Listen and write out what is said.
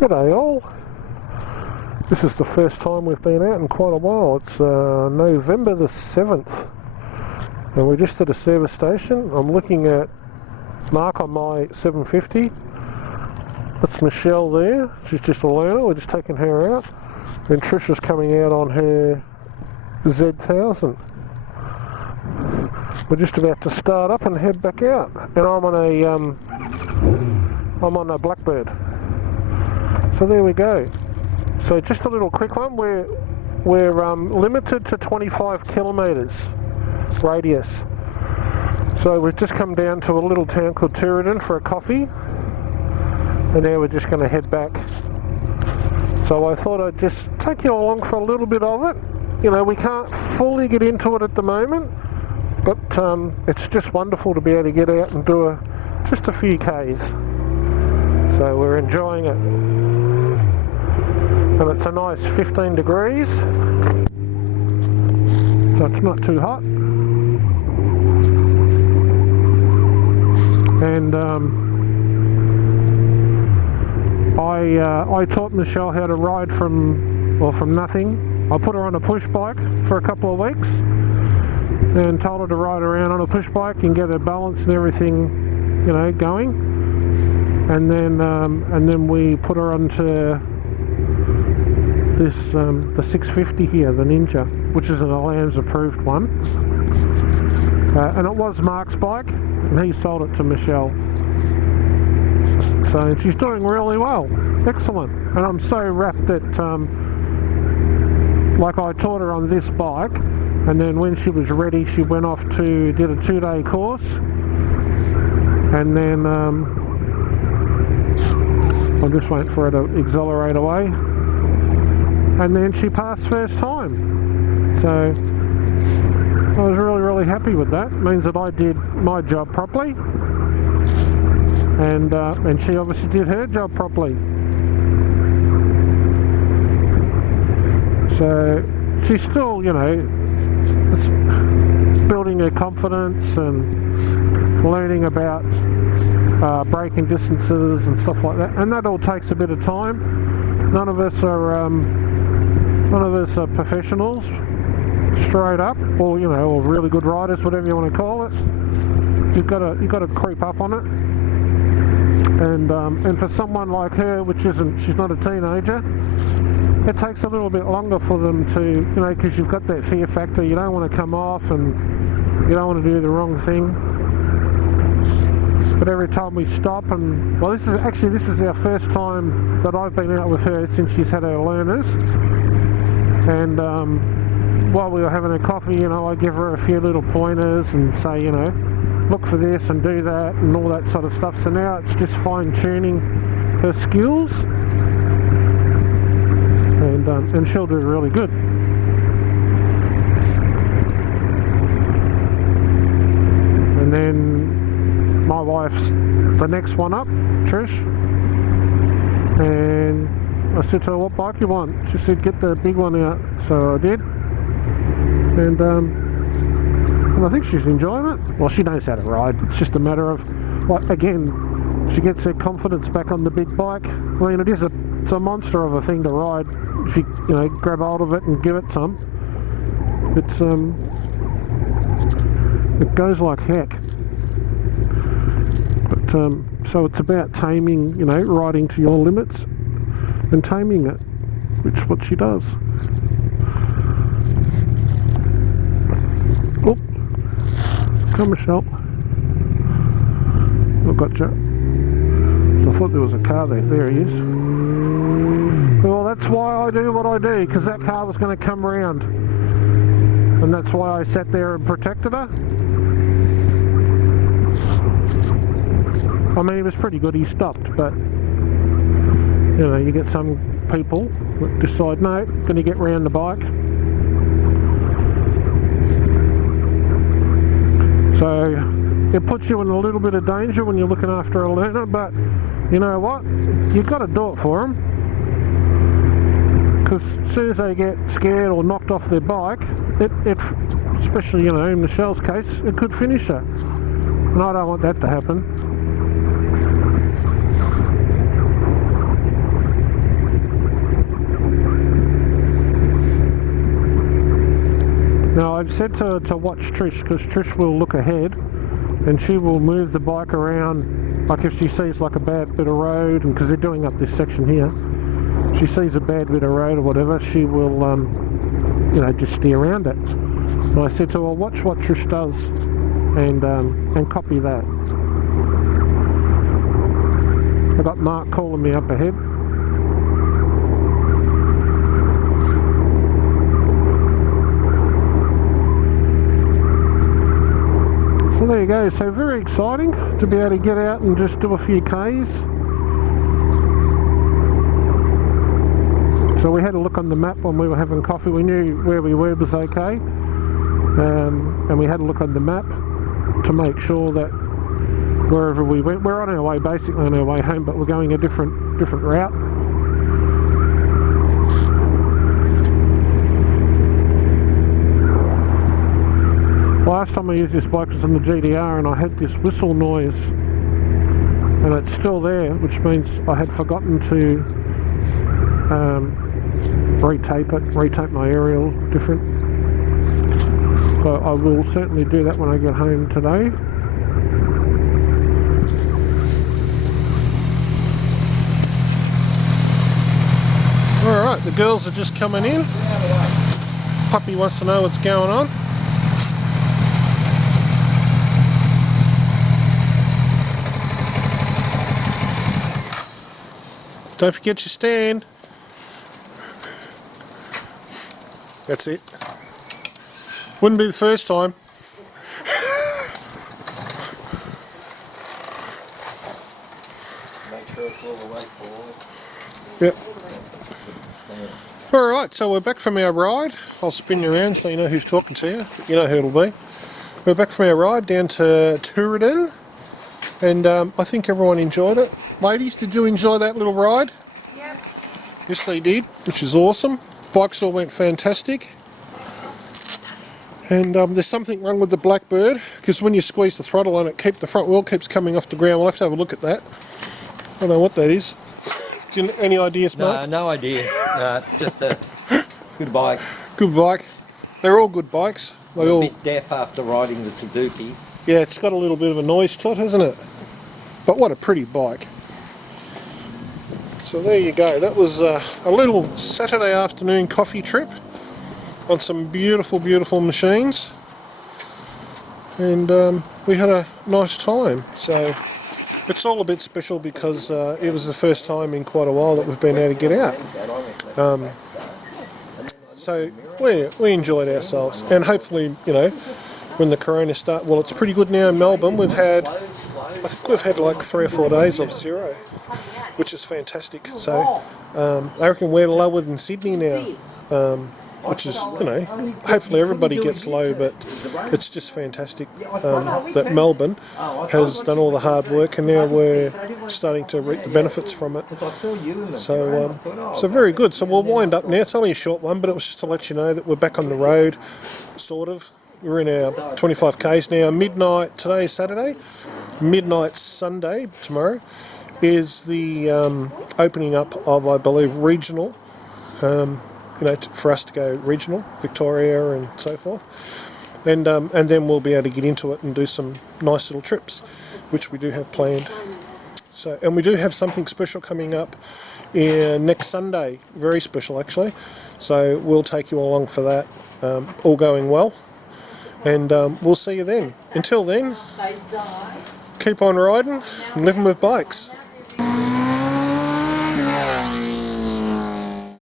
G'day all. This is the first time we've been out in quite a while. It's November the 7th and we're just at a service station. I'm looking at Mark on my 750. That's Michelle there. She's just a learner. We're just taking her out. And Trisha's coming out on her Z1000. We're just about to start up and head back out. And I'm on a Blackbird. So there we go. So just a little quick one. We're limited to 25 kilometres radius. So we've just come down to a little town called Tooradin for a coffee, and now we're just going to head back. So I thought I'd just take you along for a little bit of it. You know, we can't fully get into it at the moment, but it's just wonderful to be able to get out and do just a few Ks. So we're enjoying it. And it's a nice 15 degrees, so it's not too hot. And I taught Michelle how to ride from nothing. I put her on a push bike for a couple of weeks and told her to ride around on a push bike and get her balance and everything, you know, going. And then we put her onto this the 650 here, the Ninja, which is an Alams approved one, and it was Mark's bike and he sold it to Michelle. So she's doing really well, excellent. And I'm so rapt that like I taught her on this bike, and then when she was ready she went off to did a 2-day course, and then I'm just waiting for her to accelerate away. And then she passed first time. So I was really happy with that. It means that I did my job properly, and she obviously did her job properly. So she's still, you know, it's building her confidence and learning about braking distances and stuff like that. And that all takes a bit of time. None of us are professionals, straight up, or you know, or really good riders, whatever you want to call it. You've got to creep up on it. And for someone like her, she's not a teenager, it takes a little bit longer for them to, you know, because you've got that fear factor. You don't want to come off, and you don't want to do the wrong thing. But every time we stop, and well, this is our first time that I've been out with her since she's had her learners. And while we were having a coffee, you know, I give her a few little pointers and say, you know, look for this and do that and all that sort of stuff. So now it's just fine-tuning her skills, and she'll do really good. And then my wife's the next one up, Trish, and I said to her, what bike you want? She said, get the big one out. So I did. And I think she's enjoying it. Well, she knows how to ride. It's just a matter of, like, again, she gets her confidence back on the big bike. I mean, it's a monster of a thing to ride. If you know, grab hold of it and give it some. It goes like heck. But so it's about taming, you know, riding to your limits and taming it, which is what she does. Oh, come Michelle. I gotcha. I thought there was a car there. There he is. Well, that's why I do what I do, because that car was going to come round. And that's why I sat there and protected her. I mean, he was pretty good. He stopped, but you know, you get some people that decide, no, going to get round the bike. So it puts you in a little bit of danger when you're looking after a learner, but you know what? You've got to do it for them. Because as soon as they get scared or knocked off their bike, it especially, you know, in Michelle's case, it could finish her. And I don't want that to happen. I've said to watch Trish, because Trish will look ahead and she will move the bike around, like if she sees like a bad bit of road, and because they're doing up this section here, she sees a bad bit of road or whatever, she will you know, just steer around it. And I said to her, well, watch what Trish does and copy that. I got Mark calling me up ahead. So there you go, so very exciting to be able to get out and just do a few Ks. So we had a look on the map when we were having coffee. We knew where we were was okay, and we had a look on the map to make sure that wherever we went, we're on our way, basically on our way home, but we're going a different route. Last time I used this bike was on the GDR, and I had this whistle noise, and it's still there, which means I had forgotten to retape my aerial different. So I will certainly do that when I get home today. Alright, the girls are just coming in. Puppy wants to know what's going on. Don't forget your stand. That's it. Wouldn't be the first time. Make sure it's all the way forward. Yep. Alright, so we're back from our ride. I'll spin you around so you know who's talking to you. You know who it'll be. We're back from our ride down to Tooradin, and I think everyone enjoyed it. Ladies, did you enjoy that little ride? Yep. Yes, they did, which is awesome. Bikes all went fantastic. And there's something wrong with the Blackbird, because when you squeeze the throttle on it, the front wheel keeps coming off the ground. We'll have to have a look at that. I don't know what that is. Do you, any ideas, Mark? No idea. Just a good bike. Good bike. They're all good bikes. They A all. bit deaf after riding the Suzuki. Yeah, it's got a little bit of a noise to it, hasn't it? But what a pretty bike. So there you go. That was a little Saturday afternoon coffee trip on some beautiful, beautiful machines. And we had a nice time. So it's all a bit special because it was the first time in quite a while that we've been able to get out. So we enjoyed ourselves, and hopefully, you know, when the corona starts, well, it's pretty good now in Melbourne. I think we've had like 3 or 4 days of zero, which is fantastic. So I reckon we're lower than Sydney now, which is, you know, hopefully everybody gets low, but it's just fantastic that Melbourne has done all the hard work, and now we're starting to reap the benefits from it. So very good. So we'll wind up now. It's only a short one, but it was just to let you know that we're back on the road, sort of. We're in our 25Ks now. Midnight, today is Saturday, midnight Sunday, tomorrow, is the opening up of, I believe, regional, you know, for us to go regional, Victoria and so forth. And then we'll be able to get into it and do some nice little trips, which we do have planned. So, and we do have something special coming up next Sunday, very special actually. So we'll take you along for that, all going well. And we'll see you then. Until then, keep on riding and living with bikes.